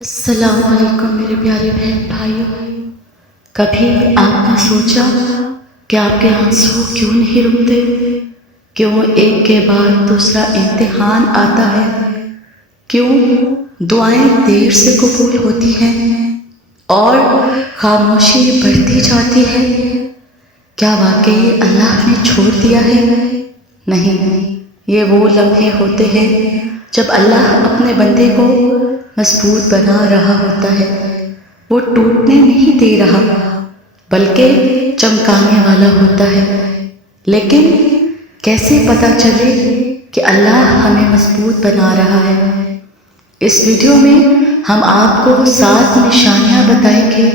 السلام علیکم میرے پیارے بہن بھائیوں، کبھی آپ نے سوچا کہ آپ کے آنسو کیوں نہیں رکتے؟ کیوں ایک کے بعد دوسرا امتحان آتا ہے؟ کیوں دعائیں دیر سے قبول ہوتی ہیں اور خاموشی بڑھتی جاتی ہے؟ کیا واقعی اللہ نے چھوڑ دیا ہے؟ نہیں، یہ وہ لمحے ہوتے ہیں جب اللہ اپنے بندے کو مضبوط بنا رہا ہوتا ہے۔ وہ ٹوٹنے نہیں دے رہا بلکہ چمکانے والا ہوتا ہے۔ لیکن کیسے پتہ چلے کہ اللہ ہمیں مضبوط بنا رہا ہے؟ اس ویڈیو میں ہم آپ کو 7 نشانیاں بتائیں گے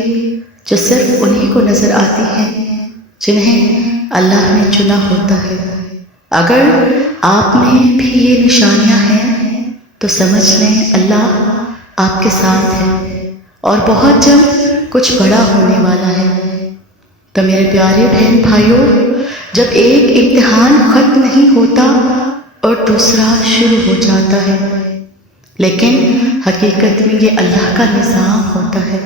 جو صرف انہی کو نظر آتی ہیں جنہیں اللہ نے چنا ہوتا ہے۔ اگر آپ میں بھی یہ نشانیاں ہیں تو سمجھ لیں اللہ آپ کے ساتھ ہے اور بہت جلد کچھ بڑا ہونے والا ہے۔ تو میرے پیارے بہن بھائیوں، جب ایک امتحان ختم نہیں ہوتا اور دوسرا شروع ہو جاتا ہے، لیکن حقیقت میں یہ اللہ کا نظام ہوتا ہے۔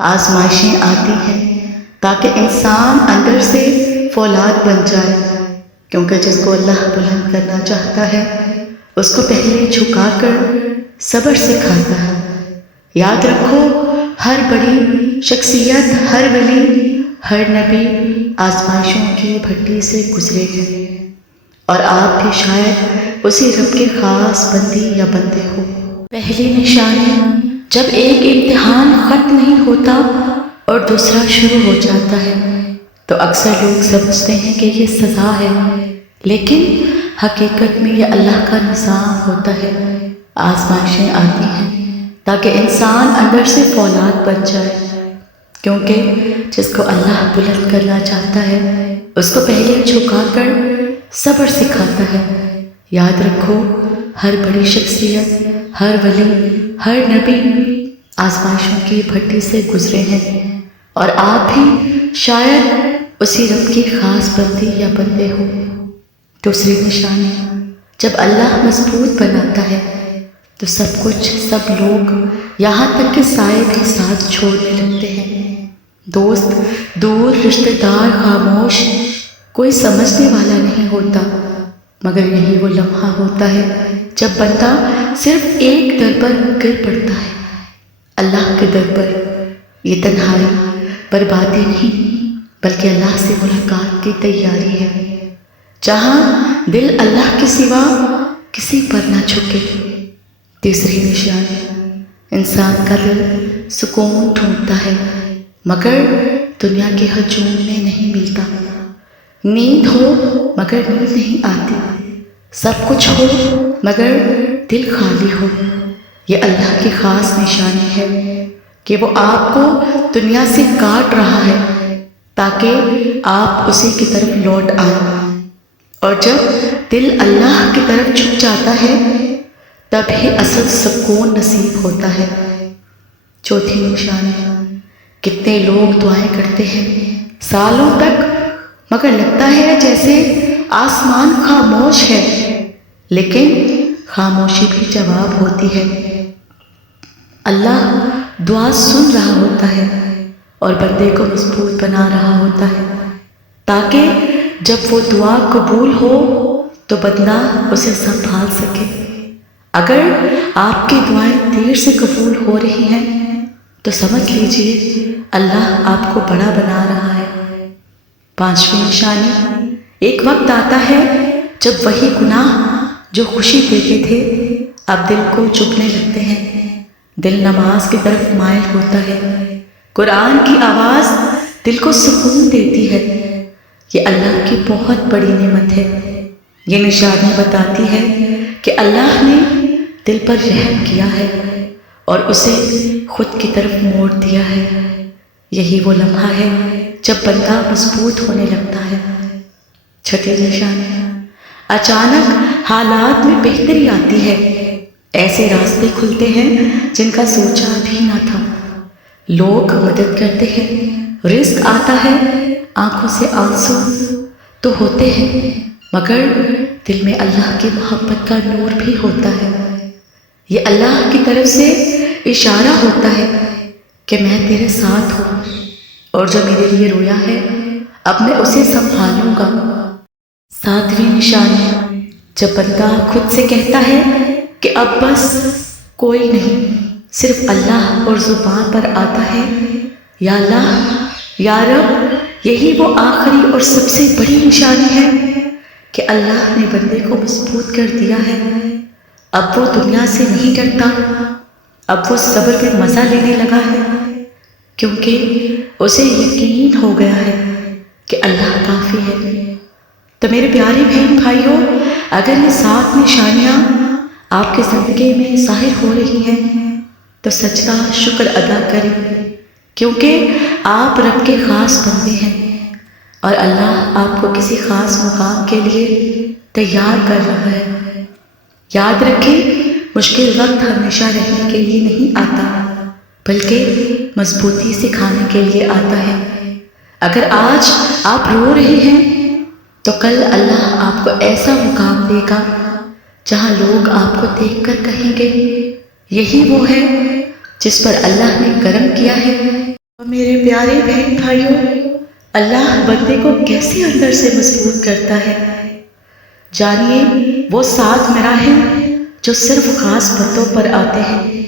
آزمائشیں آتی ہیں تاکہ انسان اندر سے فولاد بن جائے، کیونکہ جس کو اللہ بلند کرنا چاہتا ہے اس کو پہلے جھکا کر صبر سکھاتا ہے۔ یاد رکھو، ہر بڑی شخصیت، ہر ولی، ہر نبی آزمائشوں کی بھٹی سے گزرے ہیں، اور آپ بھی شاید اسی رب کے خاص بندی یا بندے ہو۔ پہلی نشانی، جب ایک امتحان ختم نہیں ہوتا اور دوسرا شروع ہو جاتا ہے تو اکثر لوگ سمجھتے ہیں کہ یہ سزا ہے، لیکن حقیقت میں یہ اللہ کا نظام ہوتا ہے۔ آزمائشیں آتی ہیں تاکہ انسان اندر سے فولاد بن جائے، کیونکہ جس کو اللہ بلند کرنا چاہتا ہے اس کو پہلے جھکا کر صبر سکھاتا ہے۔ یاد رکھو، ہر بڑی شخصیت، ہر ولی، ہر نبی آزمائشوں کی بھٹی سے گزرے ہیں، اور آپ بھی شاید اسی رب کی خاص بندی یا بندے ہو۔ دوسری نشانی، جب اللہ مضبوط بناتا ہے تو سب کچھ، سب لوگ، یہاں تک کہ سائے بھی ساتھ چھوڑنے لگتے ہیں۔ دوست دور، رشتہ دار خاموش، کوئی سمجھنے والا نہیں ہوتا، مگر یہی وہ لمحہ ہوتا ہے جب بندہ صرف ایک در پر گر پڑتا ہے، اللہ کے در پر۔ یہ تنہائی بربادی نہیں بلکہ اللہ سے ملاقات کی تیاری ہے، جہاں دل اللہ کے سوا کسی پر نہ جھکے۔ تیسری نشانی، انسان کا دل سکون ڈھونڈتا ہے مگر دنیا کے ہجوم میں نہیں ملتا۔ نیند ہو مگر نیند نہیں آتی، سب کچھ ہو مگر دل خالی ہو۔ یہ اللہ کی خاص نشانی ہے کہ وہ آپ کو دنیا سے کاٹ رہا ہے تاکہ آپ اسی کی طرف لوٹ آئیں، اور جب دل اللہ کی طرف جھک جاتا ہے تب ہی اصل سکون نصیب ہوتا ہے۔ چوتھی نشانی، کتنے لوگ دعائیں کرتے ہیں سالوں تک، مگر لگتا ہے جیسے آسمان خاموش ہے، لیکن خاموشی بھی جواب ہوتی ہے۔ اللہ دعا سن رہا ہوتا ہے اور بندے کو مضبوط بنا رہا ہوتا ہے تاکہ جب وہ دعا قبول ہو تو بندہ اسے سنبھال سکے۔ اگر آپ کی دعائیں دیر سے قبول ہو رہی ہیں تو سمجھ لیجئے اللہ آپ کو بڑا بنا رہا ہے۔ پانچویں نشانی، ایک وقت آتا ہے جب وہی گناہ جو خوشی دیتے تھے اب دل کو چبھنے لگتے ہیں۔ دل نماز کی طرف مائل ہوتا ہے، قرآن کی آواز دل کو سکون دیتی ہے۔ یہ اللہ کی بہت بڑی نعمت ہے۔ یہ نشانی بتاتی ہے کہ اللہ نے دل پر رحم کیا ہے اور اسے خود کی طرف موڑ دیا ہے۔ یہی وہ لمحہ ہے جب بندہ مضبوط ہونے لگتا ہے۔ چھٹی نشانی، اچانک حالات میں بہتری آتی ہے، ایسے راستے کھلتے ہیں جن کا سوچا بھی نہ تھا۔ لوگ مدد کرتے ہیں، رزق آتا ہے، آنکھوں سے آنسو تو ہوتے ہیں مگر دل میں اللہ کی محبت کا نور بھی ہوتا ہے۔ یہ اللہ کی طرف سے اشارہ ہوتا ہے کہ میں تیرے ساتھ ہوں، اور جو میرے لیے رویا ہے اب میں اسے سنبھالوں گا۔ ساتویں نشانی، جب بندہ خود سے کہتا ہے کہ اب بس کوئی نہیں، صرف اللہ، اور زبان پر آتا ہے یا اللہ، یا رب۔ یہی وہ آخری اور سب سے بڑی نشانی ہے کہ اللہ نے بندے کو مضبوط کر دیا ہے۔ اب وہ دنیا سے نہیں ڈرتا، اب وہ صبر میں مزہ لینے لگا ہے، کیونکہ اسے یقین ہو گیا ہے کہ اللہ کافی ہے۔ تو میرے پیارے بہن بھائیوں، اگر یہ 7 نشانیاں آپ کی زندگی میں ظاہر ہو رہی ہیں تو سجدہ شکر ادا کریں، کیونکہ آپ رب کے خاص بندے ہیں اور اللہ آپ کو کسی خاص مقام کے لیے تیار کر رہا ہے۔ یاد رکھیں، مشکل وقت ہمیشہ رہنے کے لیے نہیں آتا، بلکہ مضبوطی سکھانے کے لیے آتا ہے۔ اگر آج آپ رو رہے ہیں تو کل اللہ آپ کو ایسا مقام دے گا جہاں لوگ آپ کو دیکھ کر کہیں گے یہی وہ ہے جس پر اللہ نے کرم کیا ہے۔ اور میرے پیارے بہن بھائیوں، اللہ بندے کو کیسے اندر سے مضبوط کرتا ہے؟ جانیے، وہ 7 مراحل جو صرف خاص بندوں پر آتے ہیں۔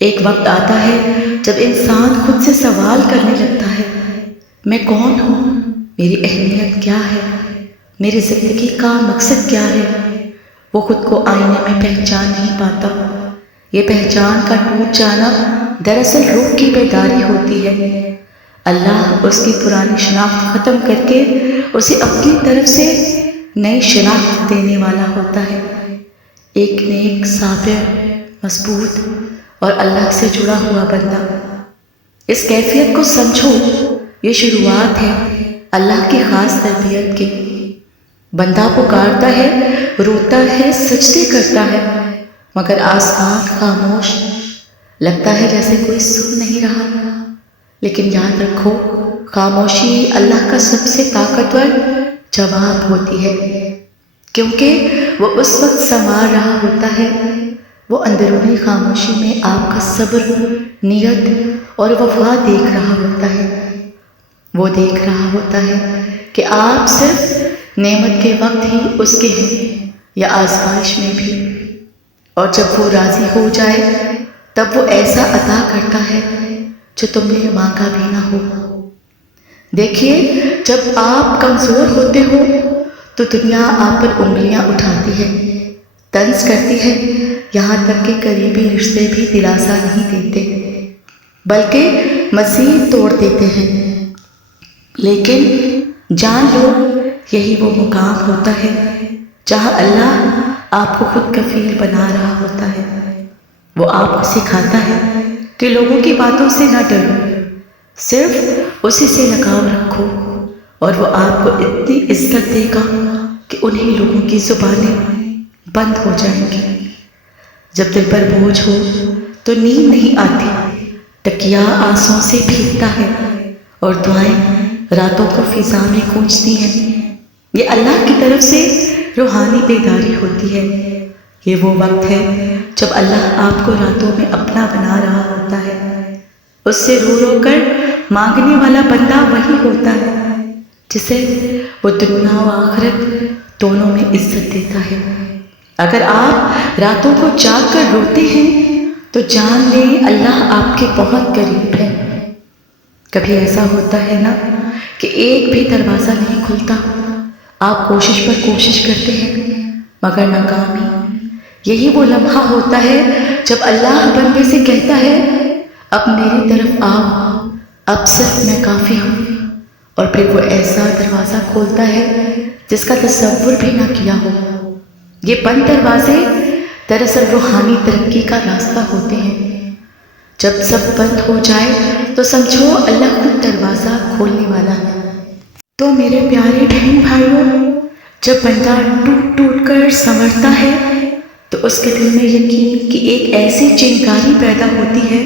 ایک وقت آتا ہے جب انسان خود سے سوال کرنے لگتا ہے، میں کون ہوں؟ میری اہمیت کیا ہے؟ میری زندگی کا مقصد کیا ہے؟ وہ خود کو آئینے میں پہچان نہیں پاتا۔ یہ پہچان کا ٹوٹ جانا دراصل روح کی بیداری ہوتی ہے۔ اللہ اس کی پرانی شناخت ختم کر کے اسے اپنی طرف سے نئی شناخت دینے والا ہوتا ہے، ایک نیک، صابر، مضبوط اور اللہ سے جڑا ہوا بندہ۔ اس کیفیت کو سمجھو، یہ شروعات ہے اللہ کی خاص تربیت کی۔ بندہ پکارتا ہے، روتا ہے، سجدے کرتا ہے، مگر آسمان خاموش، لگتا ہے جیسے کوئی سن نہیں رہا۔ لیکن یاد رکھو، خاموشی اللہ کا سب سے طاقتور جواب ہوتی ہے، کیونکہ وہ اس وقت سنوار رہا ہوتا ہے۔ وہ اندرونی خاموشی میں آپ کا صبر، نیت اور وفا دیکھ رہا ہوتا ہے۔ وہ دیکھ رہا ہوتا ہے کہ آپ صرف نعمت کے وقت ہی اس کے ہیں یا آزمائش میں بھی، اور جب وہ راضی ہو جائے تب وہ ایسا عطا کرتا ہے جو تم نے مانگا بھی نہ ہو۔ دیکھیے، جب آپ کمزور ہوتے ہو تو دنیا آپ پر انگلیاں اٹھاتی ہے، طنز کرتی ہے، یہاں تک کہ قریبی رشتے بھی دلاسا نہیں دیتے بلکہ مزید توڑ دیتے ہیں۔ لیکن جان لو، یہی وہ مقام ہوتا ہے جہاں اللہ آپ کو خود کفیل بنا رہا ہوتا ہے۔ وہ آپ کو سکھاتا ہے کہ لوگوں کی باتوں سے نہ ڈرو، صرف اسی سے لگاؤ رکھو، اور وہ آپ کو اتنی عزت دے گا کہ انہیں لوگوں کی زبانیں بند ہو جائیں گی۔ جب دل پر بوجھ ہو تو نیند نہیں آتی، تکیا آنسوں سے بھیگتا ہے اور دعائیں راتوں کو فضا میں گونجتی ہیں۔ یہ اللہ کی طرف سے روحانی بیداری ہوتی ہے۔ یہ وہ وقت ہے جب اللہ آپ کو راتوں میں اپنا بنا رہا ہوتا ہے۔ اس سے رو رو کر مانگنے والا بندہ وہی ہوتا ہے جسے وہ دنیا و آخرت دونوں میں عزت دیتا ہے۔ اگر آپ راتوں کو جاگ کر روتے ہیں تو جان لیں اللہ آپ کے بہت قریب ہے۔ کبھی ایسا ہوتا ہے نا کہ ایک بھی دروازہ نہیں کھلتا، آپ کوشش پر کوشش کرتے ہیں مگر ناکامی۔ یہی وہ لمحہ ہوتا ہے جب اللہ بندے سے کہتا ہے، اب میری طرف آؤ، اب صرف میں کافی ہوں، اور پھر وہ ایسا دروازہ کھولتا ہے جس کا تصور بھی نہ کیا ہو۔ یہ بند دروازے دراصل روحانی ترقی کا راستہ ہوتے ہیں۔ جب سب بند ہو جائے تو سمجھو اللہ خود دروازہ کھولنے والا ہے۔ تو میرے پیارے بہن بھائیوں، جب بندہ ٹوٹ ٹوٹ کر سنورتا ہے تو اس کے دل میں یقین کی ایک ایسی چنگاری پیدا ہوتی ہے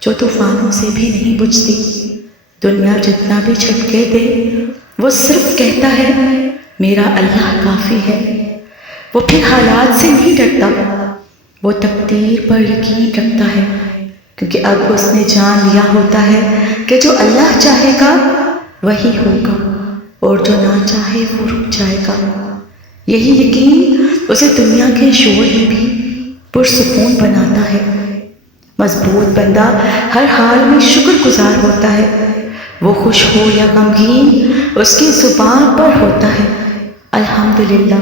جو طوفانوں سے بھی نہیں بجھتی۔ دنیا جتنا بھی جھٹکے دے، وہ صرف کہتا ہے میرا اللہ کافی ہے۔ وہ پھر حالات سے نہیں ڈرتا، وہ تقدیر پر یقین رکھتا ہے، کیونکہ اب اس نے جان لیا ہوتا ہے کہ جو اللہ چاہے گا وہی ہوگا، اور جو نہ چاہے وہ رک جائے گا۔ یہی یقین اسے دنیا کے شور میں بھی پرسکون بناتا ہے۔ مضبوط بندہ ہر حال میں شکر گزار ہوتا ہے، وہ خوش ہو یا غمگین اس کی زبان پر ہوتا ہے الحمدللہ،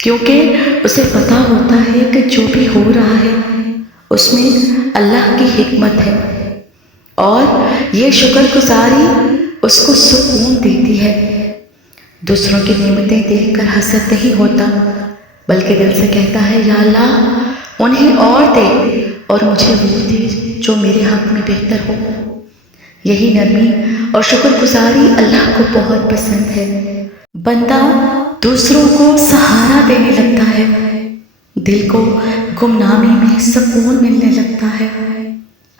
کیونکہ اسے پتہ ہوتا ہے کہ جو بھی ہو رہا ہے اس میں اللہ کی حکمت ہے، اور یہ شکر گزاری اس کو سکون دیتی ہے۔ دوسروں کی نعمتیں دیکھ کر حسد نہیں ہوتا، بلکہ دل سے کہتا ہے یا اللہ انہیں اور دے اور مجھے وہ دے جو میرے حق میں بہتر ہو۔ یہی نرمی اور شکر گزاری اللہ کو بہت پسند ہے۔ بندہ دوسروں کو سہارا دینے لگتا ہے، دل کو گمنامی میں سکون ملنے لگتا ہے،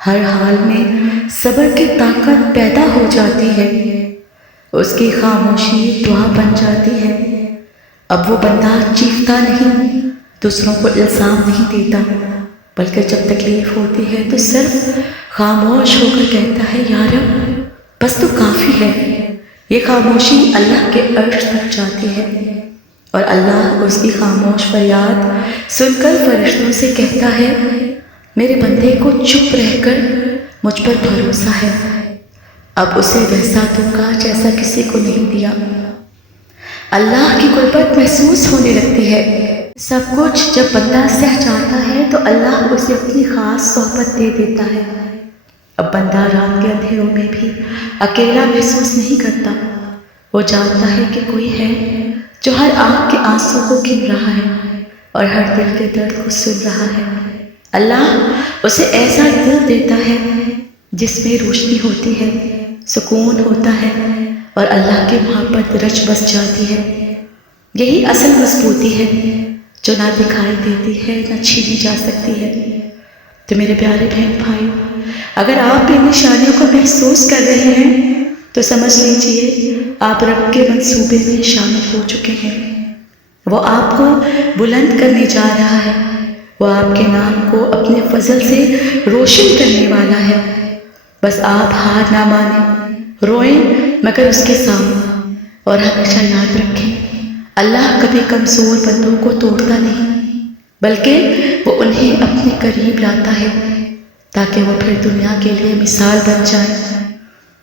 ہر حال میں صبر کی طاقت پیدا ہو جاتی ہے، اس کی خاموشی دعا بن جاتی ہے۔ اب وہ بندہ چیختا نہیں، دوسروں کو الزام نہیں دیتا، بلکہ جب تکلیف ہوتی ہے تو صرف خاموش ہو کر کہتا ہے یا رب بس تو کافی ہے۔ یہ خاموشی اللہ کے عرش تک جاتی ہے، اور اللہ اس کی خاموش فریاد سن کر فرشتوں سے کہتا ہے میرے بندے کو چپ رہ کر مجھ پر بھروسہ ہے، اب اسے ویسا دوں گا جیسا کسی کو نہیں دیا۔ اللہ کی قربت محسوس ہونے لگتی ہے۔ سب کچھ جب بندہ سہ جاتا ہے تو اللہ اسے اپنی خاص صحبت دے دیتا ہے۔ اب بندہ رات کے اندھیروں میں بھی اکیلا محسوس نہیں کرتا، وہ جانتا ہے کہ کوئی ہے جو ہر آنکھ کے آنسوں کو گن رہا ہے اور ہر دل کے درد کو سن رہا ہے۔ اللہ اسے ایسا دل دیتا ہے جس میں روشنی ہوتی ہے، سکون ہوتا ہے، اور اللہ کی محبت رچ بس جاتی ہے۔ یہی اصل مضبوطی ہے جو نہ دکھائی دیتی ہے نہ چھینی جا سکتی ہے۔ تو میرے پیارے بہن بھائیو، اگر آپ ان نشانیوں کو محسوس کر رہے ہیں تو سمجھ لیجئے آپ رب کے منصوبے میں شامل ہو چکے ہیں۔ وہ آپ کو بلند کرنے جا رہا ہے، وہ آپ کے نام کو اپنے فضل سے روشن کرنے والا ہے۔ بس آپ ہار نہ مانیں، روئیں مگر اس کے سامنے، اور ہمیشہ یاد رکھیں اللہ کبھی کمزور بندوں کو توڑتا نہیں، بلکہ وہ انہیں اپنے قریب لاتا ہے تاکہ وہ پھر دنیا کے لیے مثال بن جائے۔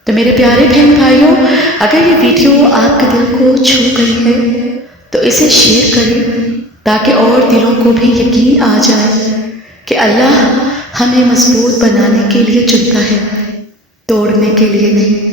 تو میرے پیارے بہن بھائیوں، اگر یہ ویڈیو آپ کے دل کو چھو گئی ہے تو اسے شیئر کریں تاکہ اور دلوں کو بھی یقین آ جائے کہ اللہ ہمیں مضبوط بنانے کے لیے چنتا ہے، توڑنے کے لیے نہیں۔